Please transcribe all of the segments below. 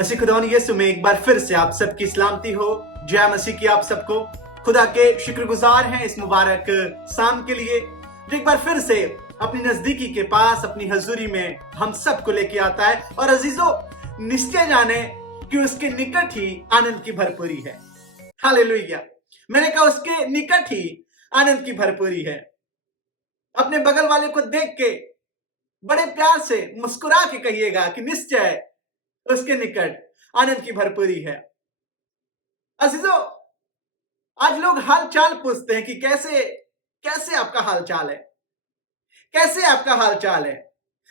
मसीह खुदावन यीशु में एक बार फिर से आप सबकी सलामती हो। जय मसीह की आप सबको। खुदा के शुक्रगुजार हैं इस मुबारक शाम के लिए जो एक बार फिर से अपनी नजदीकी के पास अपनी हजूरी में हम सबको लेके आता है। और अजीजों, निश्चय जाने कि उसके निकट ही आनंद की भरपूरी है। हालेलुया। मैंने कहा उसके निकट ही आनंद की भरपूरी है। अपने बगल वाले को देख के बड़े प्यार से मुस्कुरा के कहिएगा कि निश्चय उसके निकट आनंद की भरपूरी है। अजीजों, आज लोग हाल चाल पूछते हैं कि कैसे कैसे आपका हाल चाल है, कैसे आपका हाल चाल है।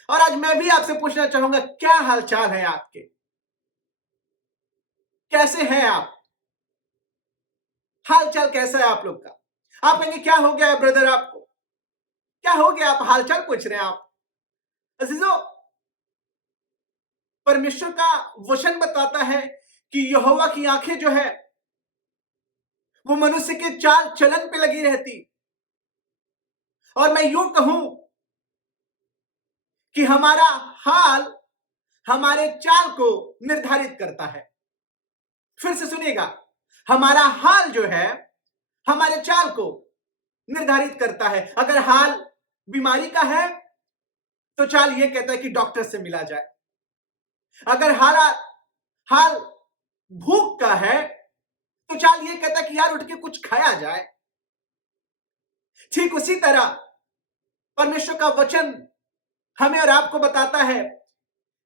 और आज मैं भी आपसे पूछना चाहूंगा, क्या हाल चाल है आपके, कैसे हैं आप, हाल चाल कैसा है आप लोग का। आप कहेंगे क्या हो गया है ब्रदर, आपको क्या हो गया, आप हाल चाल पूछ रहे हैं आप। अजीजों, परमेश्वर का वचन बताता है कि यहोवा की आंखें जो है वो मनुष्य के चाल चलन पे लगी रहती। और मैं यूं कहूं कि हमारा हाल हमारे चाल को निर्धारित करता है। फिर से सुनिएगा, हमारा हाल जो है हमारे चाल को निर्धारित करता है। अगर हाल बीमारी का है तो चाल यह कहता है कि डॉक्टर से मिला जाए। अगर हाल भूख का है तो चाल यह कहता है कि यार उठ के कुछ खाया जाए। ठीक उसी तरह परमेश्वर का वचन हमें और आपको बताता है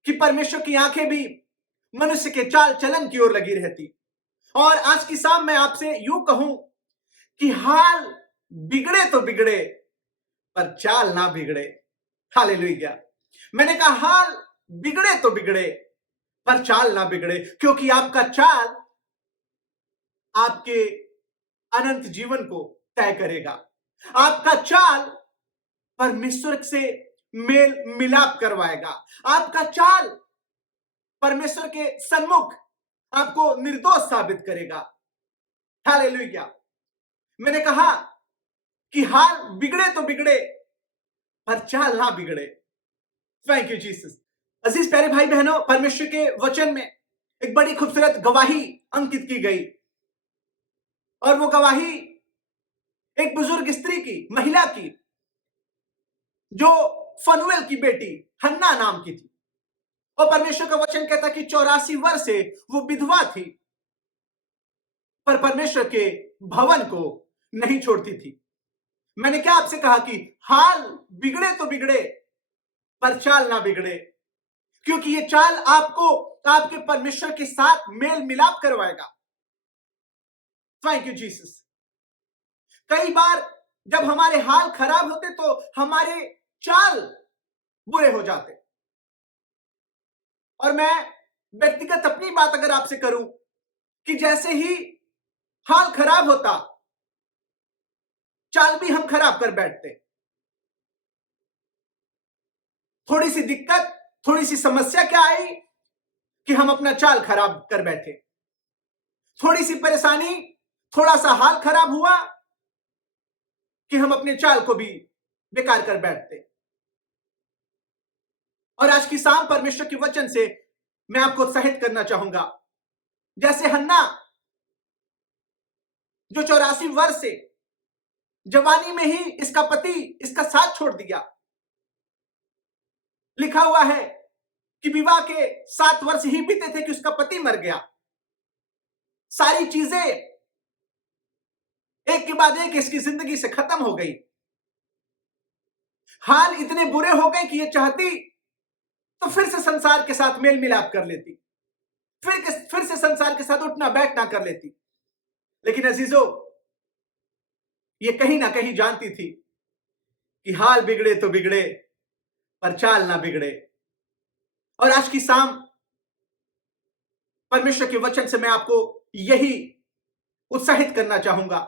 कि परमेश्वर की आंखें भी मनुष्य के चाल चलन की ओर लगी रहती। और आज की शाम मैं आपसे यूं कहूं कि हाल बिगड़े तो बिगड़े पर चाल ना बिगड़े। हालेलुया। मैंने कहा हाल बिगड़े तो बिगड़े पर चाल ना बिगड़े, क्योंकि आपका चाल आपके अनंत जीवन को तय करेगा। आपका चाल परमेश्वर से मेल मिलाप करवाएगा। आपका चाल परमेश्वर के सन्मुख आपको निर्दोष साबित करेगा। हालेलुया। मैंने कहा कि हाल बिगड़े तो बिगड़े पर चाल ना बिगड़े। Thank you Jesus. अजीज प्यारे भाई बहनों, परमेश्वर के वचन में एक बड़ी खूबसूरत गवाही अंकित की गई। और वो गवाही एक बुजुर्ग स्त्री की, महिला की, जो फनुएल की बेटी हन्ना नाम की थी। और परमेश्वर का वचन कहता कि 84 वर्ष से वो विधवा थी, पर परमेश्वर के भवन को नहीं छोड़ती थी। मैंने क्या आपसे कहा कि हाल बिगड़े तो बिगड़े पर चाल ना बिगड़े, क्योंकि ये चाल आपको आपके परमेश्वर के साथ मेल मिलाप करवाएगा। Thank you Jesus. कई बार जब हमारे हाल खराब होते तो हमारे चाल बुरे हो जाते। और मैं व्यक्तिगत अपनी बात अगर आपसे करूं कि जैसे ही हाल खराब होता चाल भी हम खराब कर बैठते। थोड़ी सी दिक्कत, थोड़ी सी समस्या क्या आई कि हम अपना चाल खराब कर बैठे। थोड़ी सी परेशानी, थोड़ा सा हाल खराब हुआ कि हम अपने चाल को भी बेकार कर बैठते। और आज की शाम परमेश्वर के वचन से मैं आपको उत्साहित करना चाहूंगा। जैसे हन्ना जो 84 वर्ष से जवानी में ही इसका पति इसका साथ छोड़ दिया। लिखा हुआ है कि विवाह के 7 वर्ष ही बीते थे कि उसका पति मर गया। सारी चीजें एक के बाद एक इसकी जिंदगी से खत्म हो गई। हाल इतने बुरे हो गए कि ये चाहती तो फिर से संसार के साथ मेल मिलाप कर लेती, फिर से संसार के साथ उठना बैठना कर लेती। लेकिन अजीजों, ये कहीं ना कहीं जानती थी कि हाल बिगड़े तो बिगड़े पर चाल ना बिगड़े। और आज की शाम परमेश्वर के वचन से मैं आपको यही उत्साहित करना चाहूंगा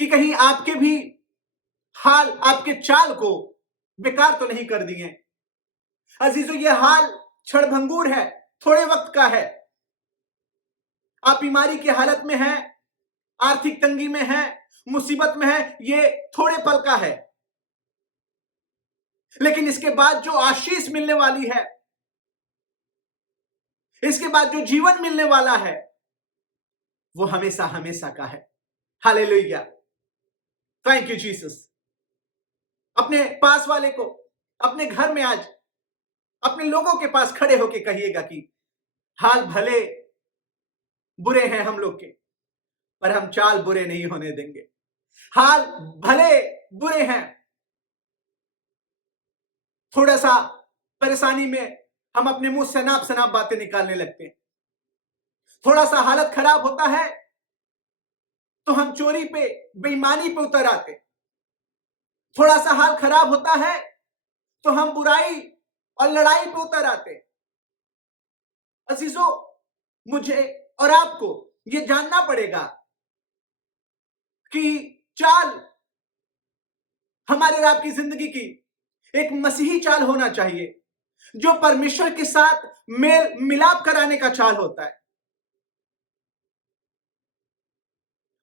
कि कहीं आपके भी हाल आपके चाल को बेकार तो नहीं कर दिए। अजीजों, ये हाल क्षणभंगुर है, थोड़े वक्त का है। आप बीमारी की हालत में हैं, आर्थिक तंगी में हैं, मुसीबत में हैं, ये थोड़े पल का है। लेकिन इसके बाद जो आशीष मिलने वाली है, इसके बाद जो जीवन मिलने वाला है वो हमेशा हमेशा का है। Hallelujah, thank you Jesus. अपने पास वाले को, अपने घर में आज अपने लोगों के पास खड़े होके कहिएगा कि हाल भले बुरे हैं हम लोग के, पर हम चाल बुरे नहीं होने देंगे। हाल भले बुरे हैं, थोड़ा सा परेशानी में हम अपने मुंह से सनाप सनाप बातें निकालने लगते हैं। थोड़ा सा हालत खराब होता है तो हम चोरी पे, बेईमानी पे उतर आते। थोड़ा सा हाल खराब होता है तो हम बुराई और लड़ाई पे उतर आते। अजीजों, मुझे और आपको ये जानना पड़ेगा कि चाल हमारे और आपकी जिंदगी की एक मसीही चाल होना चाहिए, जो परमेश्वर के साथ मेल मिलाप कराने का चाल होता है।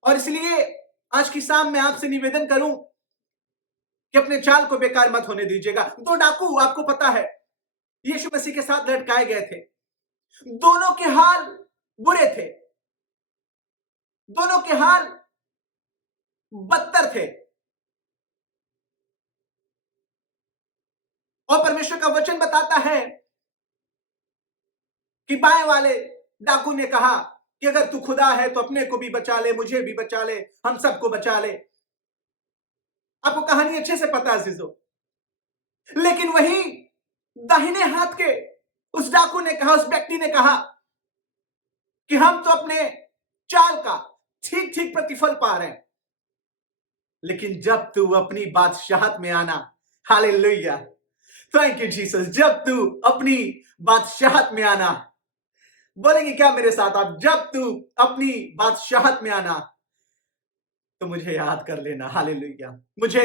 और इसलिए आज की शाम में आपसे निवेदन करूं कि अपने चाल को बेकार मत होने दीजिएगा। दो डाकू, आपको पता है, यीशु मसीह के साथ लटकाए गए थे। दोनों के हाल बुरे थे, दोनों के हाल बदतर थे। और परमेश्वर का वचन बताता है कि बाएं वाले डाकू ने कहा कि अगर तू खुदा है तो अपने को भी बचा ले, मुझे भी बचा ले, हम सबको बचा ले। आपको कहानी अच्छे से पता है अजीजों। लेकिन वही दाहिने हाथ के उस डाकू ने कहा, उस व्यक्ति ने कहा कि हम तो अपने चाल का ठीक ठीक प्रतिफल पा रहे हैं, लेकिन जब तू अपनी बादशाहत में आना, हालेलुया, थैंक यू जीसस, जब तू अपनी बादशाहत में आना, बोलेंगे क्या मेरे साथ आप, जब तू अपनी बादशाहत में आना तो मुझे याद कर लेना। हालेलुया, मुझे,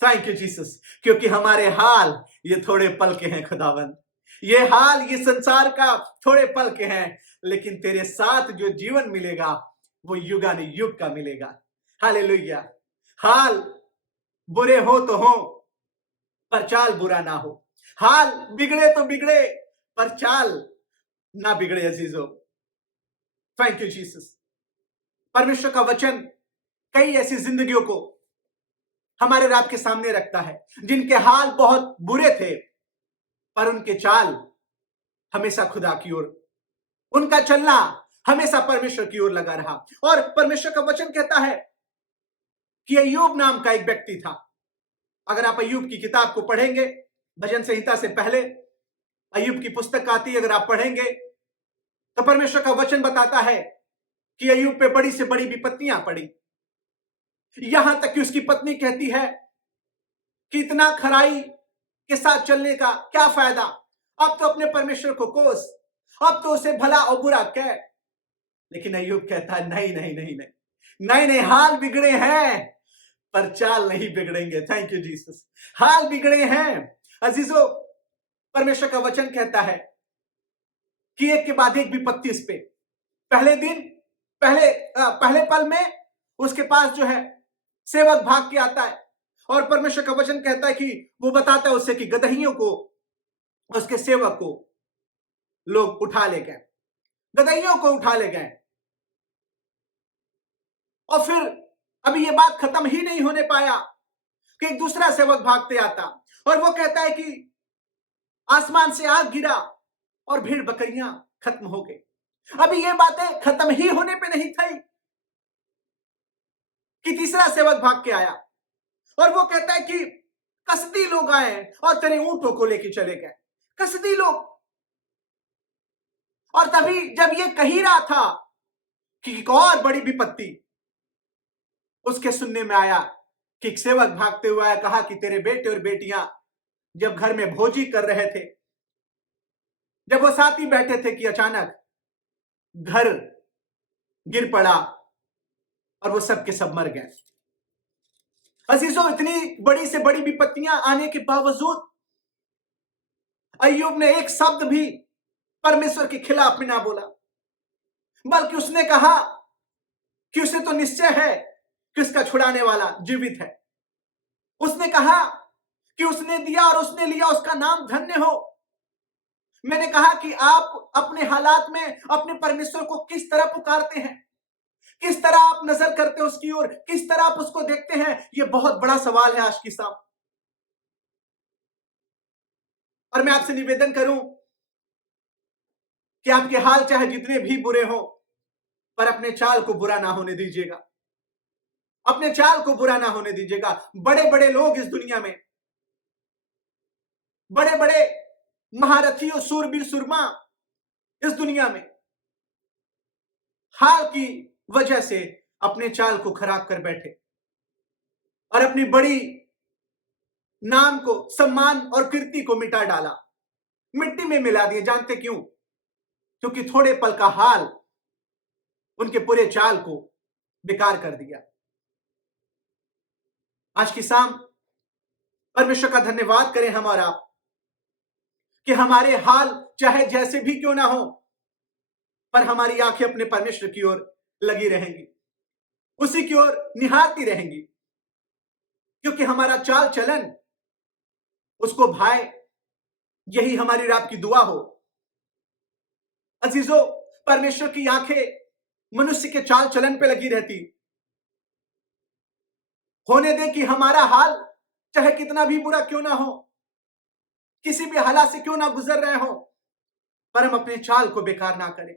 थैंक यू जीसस, क्योंकि हमारे हाल ये थोड़े पल के हैं खुदावंद, ये हाल ये संसार का थोड़े पल के हैं, लेकिन तेरे साथ जो जीवन मिलेगा वो युगानुयुग का मिलेगा। हालेलुया। हाल बुरे हो तो हो, पर चाल बुरा ना हो। हाल बिगड़े तो बिगड़े, पर चाल ना बिगड़े अजीजों। Thank you Jesus. परमेश्वर का वचन कई ऐसी जिंदगियों को हमारे और आपके सामने रखता है जिनके हाल बहुत बुरे थे, पर उनके चाल हमेशा खुदा की ओर, उनका चलना हमेशा परमेश्वर की ओर लगा रहा। और परमेश्वर का वचन कहता है कि अय्यूब नाम का एक व्यक्ति था। अगर आप अय्यूब की किताब को पढ़ेंगे, भजन संहिता से पहले अय्यूब की पुस्तक आती है, अगर आप पढ़ेंगे तो परमेश्वर का वचन बताता है कि अय्यूब पे बड़ी से बड़ी विपत्तियां पड़ी। यहां तक कि उसकी पत्नी कहती है कि इतना खराई के साथ चलने का क्या फायदा, अब तो अपने परमेश्वर को कोस, अब तो उसे भला और बुरा कह। लेकिन अय्यूब कहता है नहीं नहीं नहीं नहीं नहीं नहीं, हाल बिगड़े हैं पर चाल नहीं बिगड़ेंगे। Thank you Jesus. हाल बिगड़े हैं अजीजों, परमेश्वर का वचन कहता है कि एक के बाद एक विपत्ति इस पे। पहले दिन, पहले पल में उसके पास जो है सेवक भाग के आता है, और परमेश्वर का वचन कहता है कि वो बताता है उससे कि गदहियों को, उसके सेवक को लोग उठा ले गए, गदहियों को उठा ले गए। और फिर अभी ये बात खत्म ही नहीं होने पाया कि एक दूसरा सेवक भागते आता और वो कहता है कि आसमान से आग गिरा और भेड़ बकरियां खत्म हो गई। अभी ये बातें खत्म ही होने पे नहीं थी कि तीसरा सेवक भाग के आया और वो कहता है कि कसदी लोग आए और तेरे ऊंटों को लेके चले गए। कसदी लोग। और तभी जब ये कह ही रहा था कि एक और बड़ी विपत्ति उसके सुनने में आया कि एक सेवक भागते हुए आया, कहा कि तेरे बेटे और बेटियां जब घर में भोजी कर रहे थे, जब वो साथ ही बैठे थे, कि अचानक घर गिर पड़ा और वो सब के सब मर गए। अजीजों, इतनी बड़ी से बड़ी विपत्तियां आने के बावजूद अय्यूब ने एक शब्द भी परमेश्वर के खिलाफ में ना बोला, बल्कि उसने कहा कि उसे तो निश्चय है कि उसका छुड़ाने वाला जीवित है। उसने कहा कि उसने दिया और उसने लिया, उसका नाम धन्य हो। मैंने कहा कि आप अपने हालात में अपने परमेश्वर को किस तरह पुकारते हैं, किस तरह आप नजर करते हैं उसकी ओर, किस तरह आप उसको देखते हैं। यह बहुत बड़ा सवाल है आज की शाम। और मैं आपसे निवेदन करूं कि आपके हाल चाहे जितने भी बुरे हो, पर अपने चाल को बुरा ना होने दीजिएगा, अपने चाल को बुरा ना होने दीजिएगा। बड़े बड़े लोग इस दुनिया में, बड़े बड़े महारथी और सूरबीर सुरमा इस दुनिया में हाल की वजह से अपने चाल को खराब कर बैठे और अपनी बड़ी नाम को, सम्मान और कीर्ति को मिटा डाला, मिट्टी में मिला दिए। जानते क्यों? क्योंकि थोड़े पल का हाल उनके पूरे चाल को बेकार कर दिया। आज की शाम परमेश्वर का धन्यवाद करें हम और आप कि हमारे हाल चाहे जैसे भी क्यों ना हो, पर हमारी आंखें अपने परमेश्वर की ओर लगी रहेंगी, उसी की ओर निहारती रहेंगी, क्योंकि हमारा चाल चलन उसको भाए। यही हमारी और आपकी दुआ हो। अजीजों, परमेश्वर की आंखें मनुष्य के चाल चलन पे लगी रहती। होने दे कि हमारा हाल चाहे कितना भी बुरा क्यों ना हो, किसी भी हालात से क्यों ना गुजर रहे हो, पर हम अपने चाल को बेकार ना करें,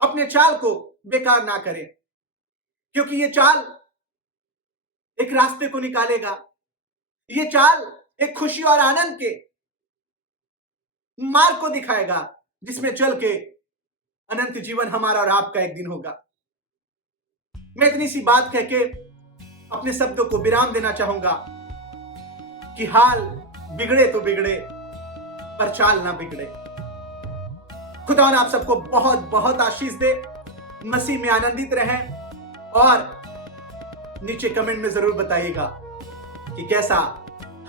अपने चाल को बेकार ना करें, क्योंकि ये चाल एक रास्ते को निकालेगा। ये चाल एक खुशी और आनंद के मार्ग को दिखाएगा, जिसमें चल के अनंत जीवन हमारा और आपका एक दिन होगा। मैं इतनी सी बात कह के अपने शब्दों को विराम देना चाहूंगा कि हाल बिगड़े तो बिगड़े, पर चाल ना बिगड़े। खुदा ने आप सबको बहुत बहुत आशीष दे, मसीह में आनंदित रहें और नीचे कमेंट में जरूर बताइएगा कि कैसा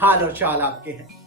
हाल और चाल आपके हैं।